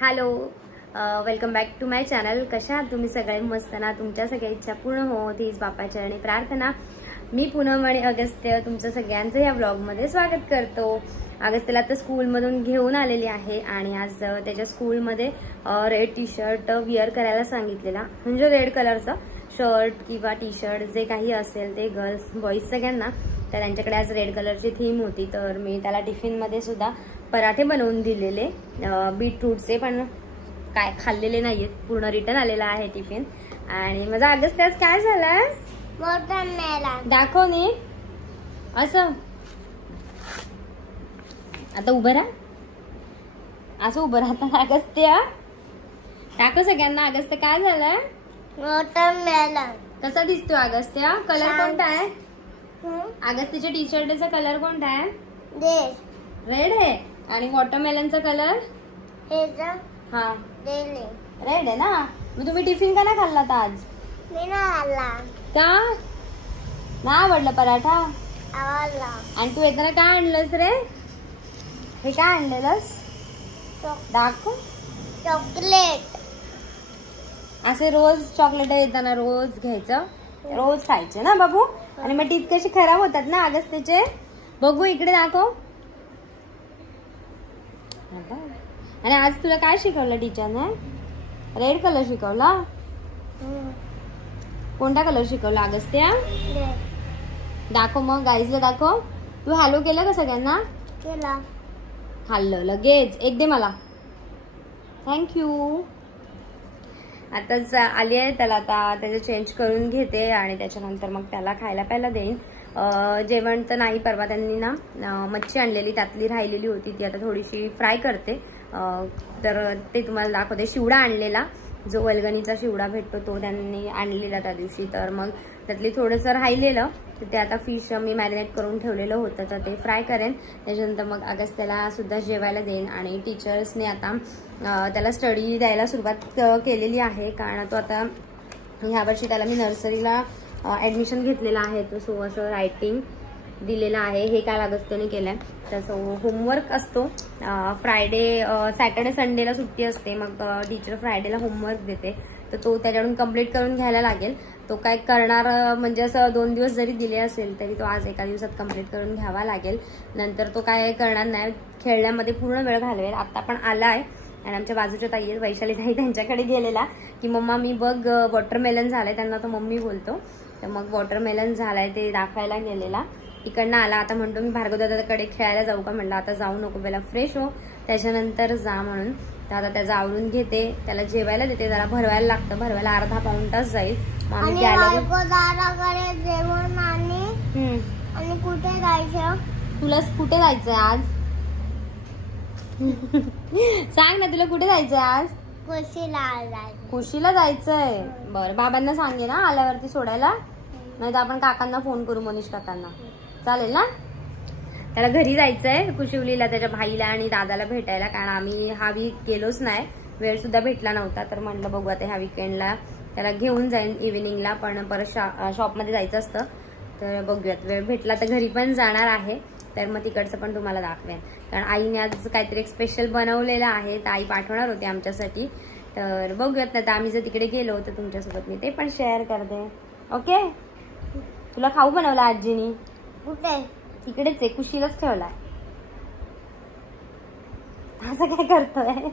Hello, welcome back to my channel. कशा आहात तुम्ही सगळे? मस्त ना? तुमच्या सगळ्या इच्छा पूर्ण हो हीच बाप्पाचरणी प्रार्थना. मी पूनम आणि अगस्त्य तुमचं सगळ्यांचं या ब्लॉगमध्ये स्वागत करतो. अगस्त्यला आता स्कूलमधून घेऊन आलेली आहे आणि आज त्याच्या स्कूलमध्ये रेड टी शर्ट विअर करायला सांगितलेला, म्हणजे रेड कलरचा शर्ट किंवा टी शर्ट जे काही असेल ते गर्ल्स बॉईज सगळ्यांना. तर त्यांच्याकडे आज रेड कलरची थीम होती, तर मी त्याला टिफिनमध्ये सुद्धा पराठे बनवून दिलेले बीटरूटचे, पण काय खाल्लेले नाहीयेत, पूर्ण रिटर्न आलेला आहे टिफिन. आणि माझा अगस्त्य आज काय झालाय दाखव नी. असं आता उभं राहा, असं उभं राहता अगस्त्य. दाखव सगळ्यांना अगस्त्य काय झालंय. वॉटरमेलन. कसा दिसतो अगस्त्य? कलर कोणता आहे? अगस्त्यच्या टी शर्टचा कलर कोणता आहे? रेड आहे. आणि वॉटरमेलनचा कलर हा रेड आहे ना. मग तुम्ही टिफिन का नाही खाल्ला आज? मी नाही खाल्ला. का नाही आवडला पराठा? आवडला. आणि तू येताना काय आणलंस रे? हे काय आणलेलंस? दाखव. चॉकलेट. असे रोज चॉकलेट येताना रोज घ्यायचं, रोज खायचे ना बाबू. आणि मग टीथ कशी खराब होतात ना अगस्त्यचे. बघू इकडे दाखव. आणि आज तुला काय शिकवलं टीचरने? रेड कलर शिकवला. कोणता कलर शिकवला अगस्त्य? दाखव मग गाईजला दाखव. तू हॅलो केलं का सगळ्यांना? केला. खाल्लं लगेच. एक दे मला. थँक्यू. आताच आली आहे, त्याला आता त्याचं चेंज करून घेते आणि त्याच्यानंतर मग त्याला खायला प्यायला देईन. जेवण तर नाही, परवा त्यांनी ना मच्छी आणलेली, त्यातली राहिलेली होती, ती आता थोडीशी फ्राय करते. तर ते तुम्हाला दाखवते. शिवडा आणलेला, जो वल्गणीचा शिवडा भेटतो तो त्यांनी आणलेला त्या दिवशी. तर मग त्यातली थोडंसं राहिलेलं, तर ते आता फिश मी मॅरिनेट करून ठेवलेलं होतं, तर ते फ्राय करेन. त्याच्यानंतर मग अगस्त्याला सुद्धा जेवायला देईन. आणि टीचर्सने आता त्याला स्टडी द्यायला सुरुवात केलेली आहे, कारण तो आता ह्या वर्षी त्याला मी नर्सरीला ऍडमिशन घेतलेलं आहे. तो सो असं रायटिंग दिलेलं आहे. हे काल अगस्त्यने केलंय. तसं होमवर्क असतो फ्रायडे, सॅटर्डे संडेला सुट्टी असते, मग टीचर फ्रायडेला होमवर्क देते, तर तो त्याच्याकडून कम्प्लीट करून घ्यायला लागेल. तो काय करणार, म्हणजे असं 2 दिवस जरी दिले असेल तरी तो आज एका दिवसात कम्प्लीट करून घ्यावा लागेल. नंतर तो काय करणार नाही, खेळण्यामध्ये पूर्ण वेळ घालवेल. आता पण आलाय आणि आमच्या बाजूच्या ताई आहेत, वैशाली ताई, त्यांच्याकडे गेलेला की मम्मा मी बघ वॉटरमेलन झालंय, त्यांना तो मम्मी बोलतो. तर मग वॉटरमेलन झालाय ते दाखवायला गेलेला. तिकडनं आला, आता म्हणतो मी भार्गवदादाकडे खेळायला जाऊ का? म्हणलं आता जाऊ नको, पहिला फ्रेश हो त्याच्यानंतर जा म्हणून. तर आता त्याचं आवरून घेते, त्याला जेवायला देते. त्याला भरवायला लागतं, भरवायला अर्धा पाऊण तास जाईल. आणि कुठे जायचं? तुला कुठे जायचंय आज? सांग ना, तुला कुठे जायचंय आज? खुशीला जायचंय. बरं, बाबांना सांगे ना आल्यावरती सोडायला, नाही तर आपण काकांना फोन करू, मनीष काकांना. चालेल ना? त्याला घरी जायचंय कुशिवलीला, त्याच्या भाईला आणि दादाला भेटायला, कारण आम्ही हा वीक गेलोच नाही, वेळ सुद्धा भेटला नव्हता. तर म्हणलं बघू आता ह्या विकेंडला त्याला घेऊन जाईन इव्हिनिंगला, पण परत शॉपमध्ये जायचं असतं. तर बघूयात, वेळ भेटला तर घरी पण जाणार आहे, तर मग तिकडचं पण तुम्हाला दाखवेन. कारण आईने आज काहीतरी एक स्पेशल बनवलेलं आहे, तर आई पाठवणार होती आमच्यासाठी. तर बघूयात ना, तर आम्ही जर तिकडे गेलो तर तुमच्यासोबत मी ते पण शेअर करते. ओके. तुला खाऊ बनवला आजीनी? कुठे? तिकडेच आहे, कुशीलाच ठेवलाय. असं काय करतोय?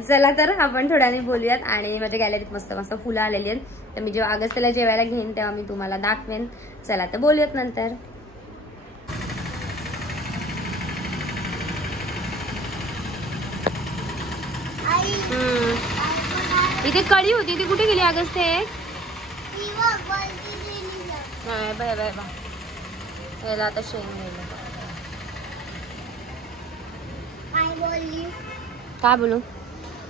चला तर आपण थोड्याने बोलूयात. आणि माझ्या गॅलरीत मस्त मस्त फुलं आलेली आहेत, तर मी जेव्हा अगस्त्यला जेवायला घेईन तेव्हा मी तुम्हाला दाखवेन. चला तर बोलूयात नंतर. इथे कळी होती, ती कुठे गेली अगस्त्य? Bye bye bye. याला आता शेंग गेलं. काय बोलू?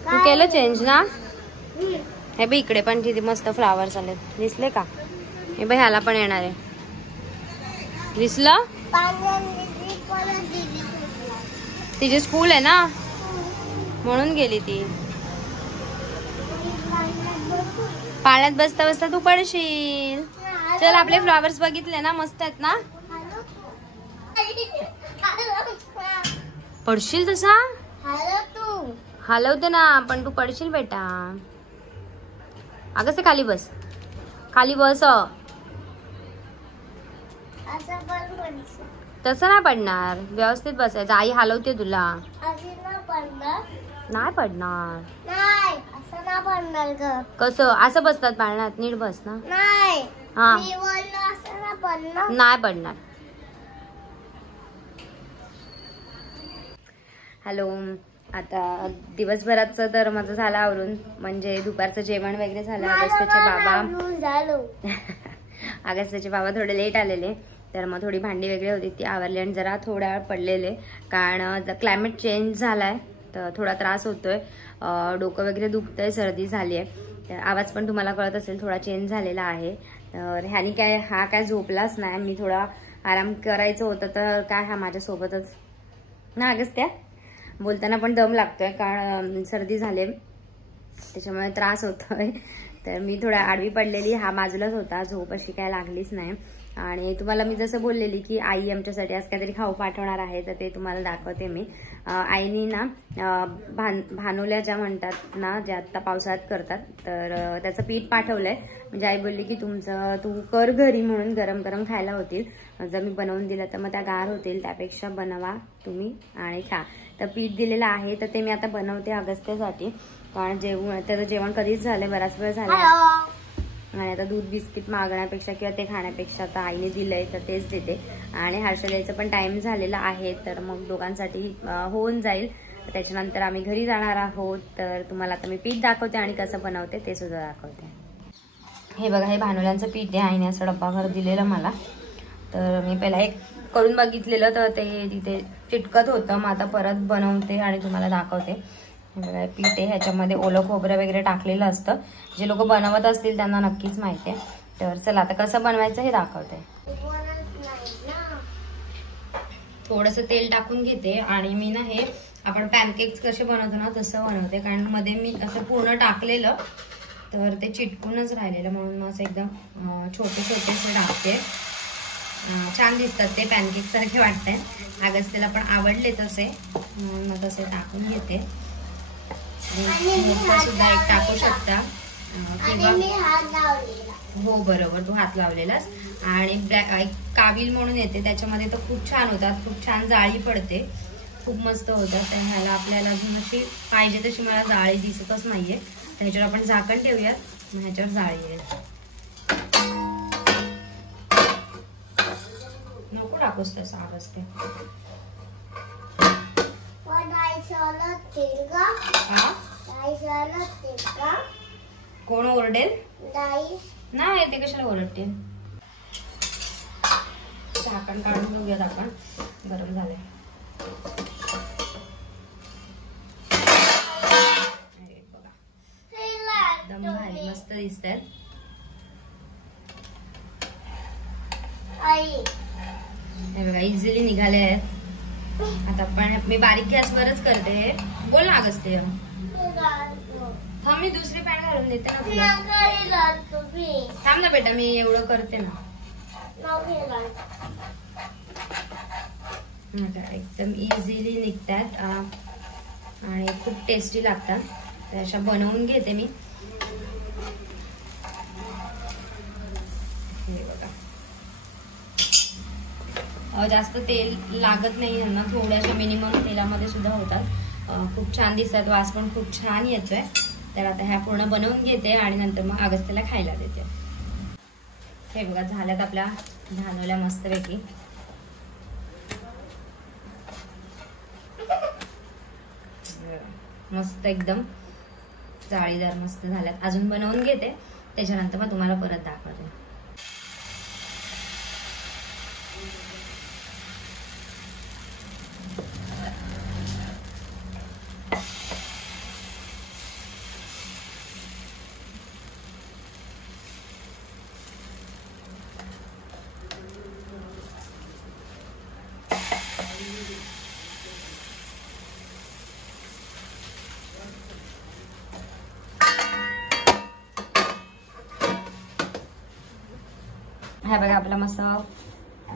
तू केलं चेंज ना? हे बघ इकडे पण किती मस्त फ्लावर्स आले, दिसले का? हे बघ ह्याला पण येणार आहे, दिसलं? तिची स्कूल आहे ना म्हणून गेली ती. पाण्यात बसता बसता तू पडशील. चल, आपले फ्लॉवर्स बघितले ना, मस्त आहेत ना? पडशील तसा? हलवते ना, पण तू पडशील बेटा. अगं से खाली बस, खाली बस. तसं नाही पडणार, व्यवस्थित बसायचं. आई हलवते तुला. नाही पडणार. कसं असं बसतात पाळण्यात? नीट बस ना. हा नाही पडणार. हॅलो, आता दिवसभराचं तर माझं झालं आवरून, म्हणजे दुपारचं जेवण वगैरे झालं. अगस्त्याचे बाबा थोडे लेट आलेले, तर मग थोडी भांडी वगैरे होती ती आवरली आणि जरा थोड्या वेळ पडलेले, कारण क्लायमेट चेंज झालाय तर थोडा त्रास होतोय. डोकं वगैरे दुखतंय, सर्दी झाली आहे, तर आवाज पण तुम्हाला कळत असेल थोडा चेंज झालेला आहे. तर ह्यानी काय झोपलाच नाही. मी थोडा आराम करायचं होतं तर काय हा माझ्यासोबतच ना. अगस्त्या बोलताना पण दम लागतोय, कारण सर्दी झाली त्याच्यामुळे त्रास होतोय. तर मी थोडा आडवी पडलेली, हा बाजूलाच होता, झोप अशी काय लागलीच नाही. आणि तुम्हाला मी जसं बोललेली की आई आमच्यासाठी आज काहीतरी खाऊ पाठवणार आहे, तर ते तुम्हाला दाखवते मी. आईनी ना भानोल्या ज्या म्हणतात ना, ज्या आता पावसाळ्यात करतात, तर त्याचं पीठ पाठवलंय. म्हणजे आई बोलली की तू कर घरी, म्हणून गरम गरम खायला होतील. जर मी बनवून दिलं तर मग त्या गार होतील, त्यापेक्षा बनवा तुम्ही आणि खा. तर पीठ दिलेलं आहे, तर ते मी आता बनवते अगस्त्यासाठी, कारण त्याचं जेवण कधीच झालंय, बराच वेळ झाला. आणि आता दूध बिस्किट मागण्यापेक्षा किंवा ते खाण्यापेक्षा आता आईने दिलंय तर तेच देते. आणि हर्षल यायचं पण टाइम झालेला आहे, तर मग दोघांसाठी होऊन जाईल. त्याच्यानंतर आम्ही घरी जाणार आहोत. तर तुम्हाला आता मी पीठ दाखवते आणि कसं बनवते ते सुद्धा दाखवते. हे बघा, हे भानोल्यांचं पीठ आहे. आईने असं डब्बाभर दिलेलं मला, तर मी पहिला एक करून बघितलेलं तर ते तिथे चिटकत होतं. मग आता परत बनवते आणि तुम्हाला दाखवते. हे बघा, पीठ आहे, ह्याच्यामध्ये ओलं खोबरं वगैरे टाकलेलं असतं. जे लोक बनवत असतील त्यांना नक्कीच माहिती आहे. तर चला आता कसं बनवायचं हे दाखवते. थोडंसं तेल टाकून घेते आणि मी ना हे आपण पॅनकेक्स कसे बनवतो ना तसं बनवते, कारण मध्ये मी असं पूर्ण टाकलेलं तर ते चिटकूनच राहिलेलं, म्हणून मग असं एकदम छोटे छोटेसे टाकते. छान दिसतात ते, पॅनकेक सारखे वाटतंय. अगस्त्याला पण आवडले तसे, म्हणून मग तसे टाकून घेते. सुद्धा एक टाकू शकता हो बरोबर, तू हात लावलेलास. आणि काविल म्हणून येते, त्याच्यामध्ये तर खूप छान होतात, खूप छान जाळी पडते, खूप मस्त होतात. तर ह्याला आपल्याला अजून अशी पाहिजे तशी मला जाळी दिसतच नाहीये, तर ह्याच्यावर आपण झाकण ठेवूयात, ह्याच्यावर जाळी आहे. नको टाकूस तसा आवाज ते. कोण ओरडेल? नाही, ते कशाला ओरडते. झाकण काढून घेऊयात आपण, गरम झालंय. बघा एकदम भारी मस्त दिसतात. हे बघा इझिली निघाले आहेत. आता पण मी बारीक गॅसवरच करते. बोल ना अगस्त्य. हा मी दुसरी पॅन घालून देते ना तुला. थांब ना बेटा, मी एवढं करते ना. एकदम इझिली निघतात आणि खूप टेस्टी लागतात. तर अशा बनवून घेते मी. हे बघा, जास्त तेल लागत नाही यांना, थोड्याशा मिनिमम तेलामध्ये सुद्धा होतात. खूप छान दिसतात, वास पण खूप छान येतोय. तर आता ह्या पूर्ण बनवून घेते आणि नंतर मग अगस्त्याला खायला देते. हे बघा, झाल्यात आपल्या भानोल्या मस्तपैकी. मस्त एकदम जाळीदार मस्त झाल्यात. अजून बनवून घेते, त्याच्यानंतर मग तुम्हाला परत दाखवते. ह्या बघा, आपला मस्त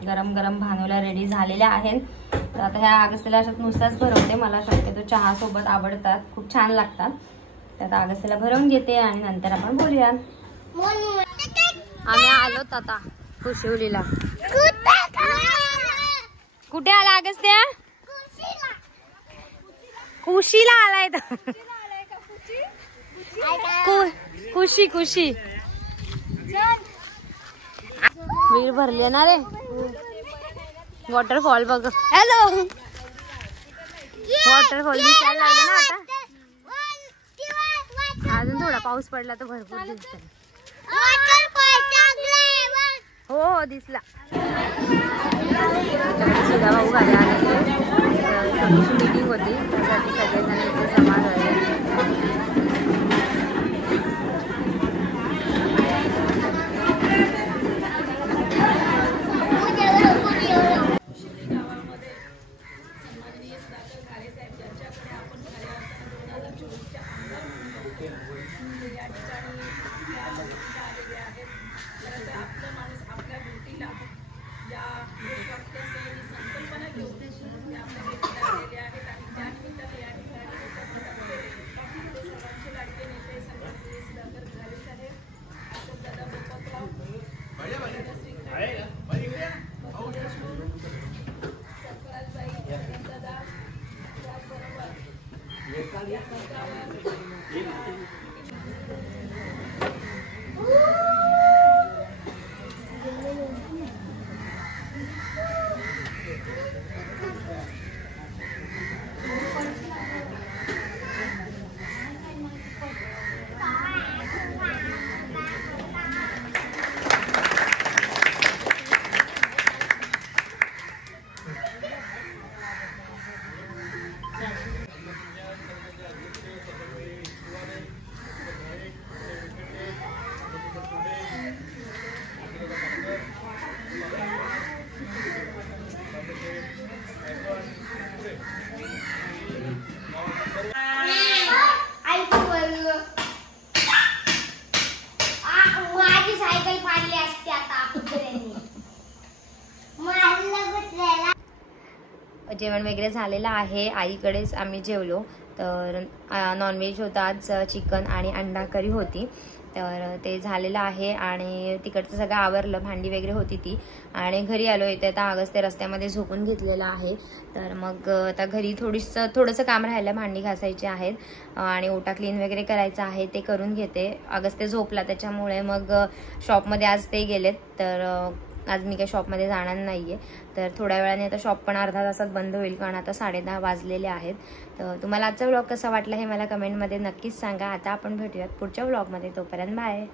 गरम गरम भानोल्या रेडी झालेल्या आहेत. तर आता ह्या अगस्त्याला अशात नुसताच भरवते, मला शक्यतो चहा सोबत आवडतात, खूप छान लागतात. तर आता अगस्त्याला भरवून घेते आणि नंतर आपण बोलूया. आम्ही आलोत आता कुशिवलीला. कुठे आला अगस्त्या? कुशीला आलाय तर कुशी कुशी वीर भरले ना रे. वॉटरफॉल बघ. हॅलो, वॉटरफॉल दिसायला लागले ना आता. अजून थोडा पाऊस पडला तर भरपूर दिसत. हो हो दिसला. सुधा भाऊ घरी आले, छोटीशी मीटिंग होती त्यासाठी सगळेजण इथे जमा झाले. जेवण वगैरे झालेलं आहे. आईकडेच आम्ही जेवलो. तर नॉनव्हेज होता आज, चिकन आणि अंडा करी होती. तर ते झालेलं आहे आणि तिकडचं सगळं आवरलं, भांडी वगैरे होती ती. आणि घरी आलो. इथे आता अगस्त्य रस्त्यामध्ये झोपून घेतलेलं आहे. तर मग आता घरी थोडंसं काम राहिलं, भांडी घासायची आहेत आणि ओटा क्लीन वगैरे करायचं आहे, ते करून घेते. अगस्त्य झोपला त्याच्यामुळे मग शॉपमध्ये आज ते गेलेत. तर आज मी काही शॉपमध्ये जाणार नाही आहे. तर थोड्या वेळाने आता शॉप पण अर्धा तासात बंद होईल, कारण आता 10:30 वाजलेले आहेत. तर तुम्हाला आजचा व्लॉग कसा वाटला हे मला कमेंटमध्ये नक्कीच सांगा. आता आपण भेटूयात पुढच्या व्लॉगमध्ये. तोपर्यंत बाय.